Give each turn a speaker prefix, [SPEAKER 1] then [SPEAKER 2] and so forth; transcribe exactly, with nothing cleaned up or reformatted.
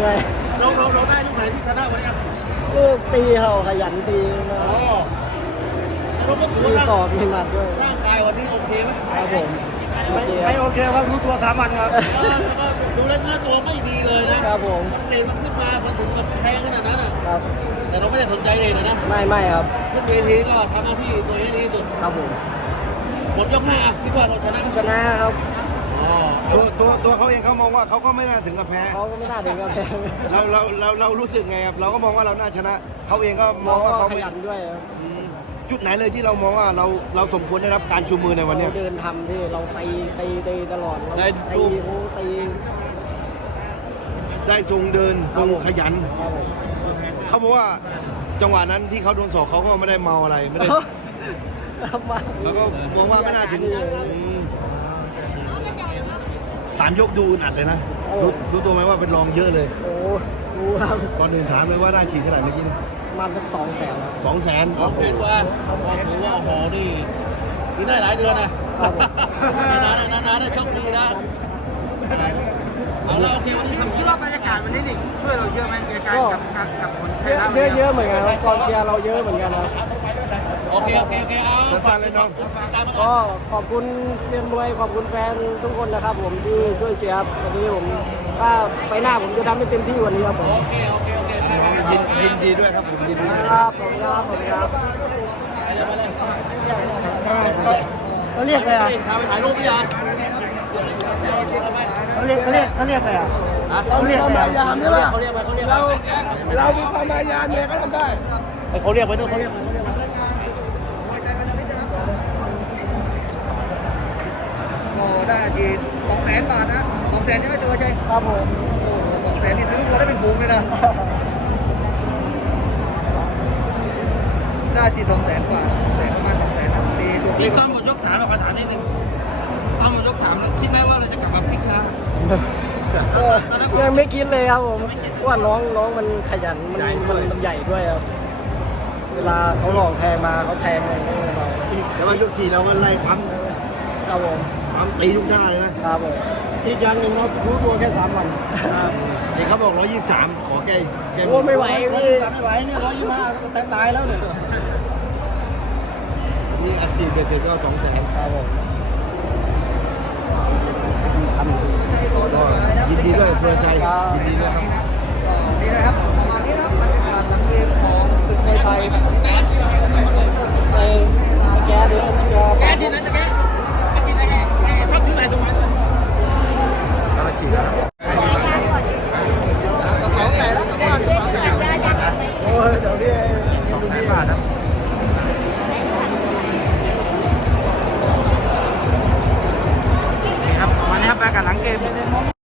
[SPEAKER 1] นื่อย
[SPEAKER 2] เราเราเราได้ลูกไหนที่ชนะวันนี้อ่ะ
[SPEAKER 1] ลูกตีเขาขยันตีนะ
[SPEAKER 2] อ๋อเราก็ถือ
[SPEAKER 1] มี
[SPEAKER 2] ว่า
[SPEAKER 1] ศอกมีหมัดด้วย
[SPEAKER 2] ร่างกายวันนี้โอเคไหม
[SPEAKER 1] ครับผมโอ
[SPEAKER 3] ไม่
[SPEAKER 1] เคค
[SPEAKER 3] ไม่
[SPEAKER 1] รับ
[SPEAKER 3] โอเคครับรู้ตัวสามัญครับ
[SPEAKER 2] เออแล้วก็ดูแล้วเนื้อตัวไม่ดีเลยนะครับ
[SPEAKER 1] ผม
[SPEAKER 2] มันเรนมันขึ้นมามันถึงกับแพงขนาดนั้นอ่ะ
[SPEAKER 1] ครับ
[SPEAKER 2] แต่เราไม่ได้สนใจเลยนะนะ
[SPEAKER 1] ไม่ไม่ครับ
[SPEAKER 2] ขึ้นเวทีก็ทำหน้าที่ตัวเองให้ดีที่สุด
[SPEAKER 1] ครับผม
[SPEAKER 2] หมดยกห้าอ่ะคิดว่าเราชนะไหม
[SPEAKER 1] ชนะครับ
[SPEAKER 2] อ๋อ
[SPEAKER 3] ตัวตัวตัวเขาเองเขามองว่าเขาก็ไม่น่าถึงกับแพ้
[SPEAKER 1] เขาก็ไม่น่าถึงกับแพ้
[SPEAKER 3] เราเราเราเรารู้สึกไงครับเราก็มองว่าเราน่าชนะเขาเองก็ม
[SPEAKER 1] ม
[SPEAKER 3] อ
[SPEAKER 1] อง ง
[SPEAKER 3] ว่า
[SPEAKER 1] ว่า
[SPEAKER 3] เขา
[SPEAKER 1] ข
[SPEAKER 3] ไม่
[SPEAKER 1] ยันด้วยครับ
[SPEAKER 3] อืมจุดไหนเลยที่เรามองว่าเราเราสมควรได้รับการชูมือในวันเนี้ย
[SPEAKER 1] เราเดินทำที่เราตีตีตีตลอดเรา
[SPEAKER 3] ได้
[SPEAKER 1] ตี
[SPEAKER 3] ดู
[SPEAKER 1] โอ้ตี
[SPEAKER 3] ได้ทรงเดินทรงขยัน
[SPEAKER 1] ครับผม
[SPEAKER 3] เขาบอกว่าจังหวะนั้นที่เขาโดนศอกเขาก็ไม่ได้เมาอะไรไม่ได้
[SPEAKER 1] ทำมา
[SPEAKER 3] แล้วก็มองว่าไม่น่าถึงอืมสามยกดูอึดอัดเลยนะรู้รู้ตัวไหมว่าเป็นรองเยอะเลย
[SPEAKER 1] โอ้รู้ครับ
[SPEAKER 3] ก่อนอื่นถามเลยว่าได้ฉีดเท่าไหร่เมื่อกี้นะ
[SPEAKER 1] มันสักสองแสนครับ
[SPEAKER 3] สองแสน
[SPEAKER 2] สองแสนกว่าก็ถือว่าโอ้โหนี่กินได้หลายเดือนนะครับ นานๆนานๆได้ช่องทีนะเอาละโอเควันนี้ทำ
[SPEAKER 4] คิดว่าบรรยากาศวันนี้นี่ช่วยเราเยอะไหมในการกับกับกับผลไท
[SPEAKER 1] เย
[SPEAKER 4] ย
[SPEAKER 1] อะ
[SPEAKER 4] รัฐ
[SPEAKER 1] เยอะเยอะเหมือนกันครับกองเชียร์เราเยอะเหมือนกันครับ
[SPEAKER 2] โอเคโอเคโอเคเอา
[SPEAKER 3] สั้นๆเลยน้อง
[SPEAKER 2] ติดตามมาต่อ
[SPEAKER 1] ก็ขอบคุณเรียนมวยขอบคุณแฟนทุกคนนะครับผมที่ช่วยเชียร์ครับวันนี้ผมถ้าไปหน้าผมจะทำให้เต็มที่วันนี้ครับผม
[SPEAKER 2] โอเคโอเคโอเคไปไป
[SPEAKER 3] ยินยินดีด้วยครับผมยินดีด้วย
[SPEAKER 1] ครับผมครับผมครับ
[SPEAKER 2] เลยไปเลย
[SPEAKER 1] เขาเรียกอะไรอ่ะ
[SPEAKER 2] พาไปถ่ายรูปพี่ยา
[SPEAKER 1] เขาเรียกเขาเรียกเขาเรียกอะไรอ่ะ
[SPEAKER 2] เขาเรียก
[SPEAKER 1] พยายามใช่ปะ
[SPEAKER 2] เขาเรียกไปเขาเรียก
[SPEAKER 1] เรา
[SPEAKER 2] ไป
[SPEAKER 1] เรามีความพยายามเนี่ยก็ทำได้
[SPEAKER 2] เขาเรียกไปด้วยเขาเรียก
[SPEAKER 4] โอ้ได้อาชีพสองแสนบาทนะสองแสนใช่ไหมสุภาชัย
[SPEAKER 1] ครับผม
[SPEAKER 4] สองแสนนี่ซื้อวัวได้เป็นฝูงเลยนะได้อาชีพสองแสนกว่าแสนประมาณสองแสนตีตัว
[SPEAKER 2] นี่ตอนหมดยกสามเราขอถามนิดนึงตอนหมดยกสามแล้วคิดไหมว่าเราจะกลับมาพลิกค้า
[SPEAKER 1] ก็ยังไม่คิดเลยครับผมว่าน้องน้องมันขยันมันมันมันใหญ่ด้วยครับเวลาเขาหลอกแทงมาเขาแทงเลยเรา
[SPEAKER 3] แต่ว่ายกสี่เราก็ไล่ปั๊ม
[SPEAKER 1] ครับผม
[SPEAKER 3] ปั๊มตีทุกท่าเลยนะครับ
[SPEAKER 1] ผม
[SPEAKER 3] อีกอย่างหนึ่งเรารู้ตัวแค่สามวันเห็นเขาบอกร้อยยี่สิบสามขอแก้แก้
[SPEAKER 1] โอ้ไม่ไหว
[SPEAKER 3] ร้อย
[SPEAKER 1] พี่
[SPEAKER 3] ยี่สิบสามไม่ไหวเนี่ยร้อยยี่สิบห้าก็แทบตายแล้วเนี่ยนี่อัดฉีดเบ็ดเสร็จก็สองแสน
[SPEAKER 1] ครับผมทำ
[SPEAKER 3] ก็ยินดีด้วยสุรชัยยินดีด้วยครับ
[SPEAKER 4] นี่นะครับประมาณนี้นะครับบรรยากาศหลังเกมของศึกมวยไทย
[SPEAKER 1] ไปแก้ด้วยแก้
[SPEAKER 2] แกที่นั้นจะแกอาทิตย์ไหนแกชอบที่ไหนสมัย
[SPEAKER 3] แล้วฉีดแล้ว
[SPEAKER 4] กระเป๋าใหญ่แล้วกระเป๋ากระเป๋าใหญ่
[SPEAKER 1] โอ้ยเดี๋ยวพี่
[SPEAKER 4] สองแสนบาทนะนี่ครับวันนี้ครับบรรยากาศหลังเกม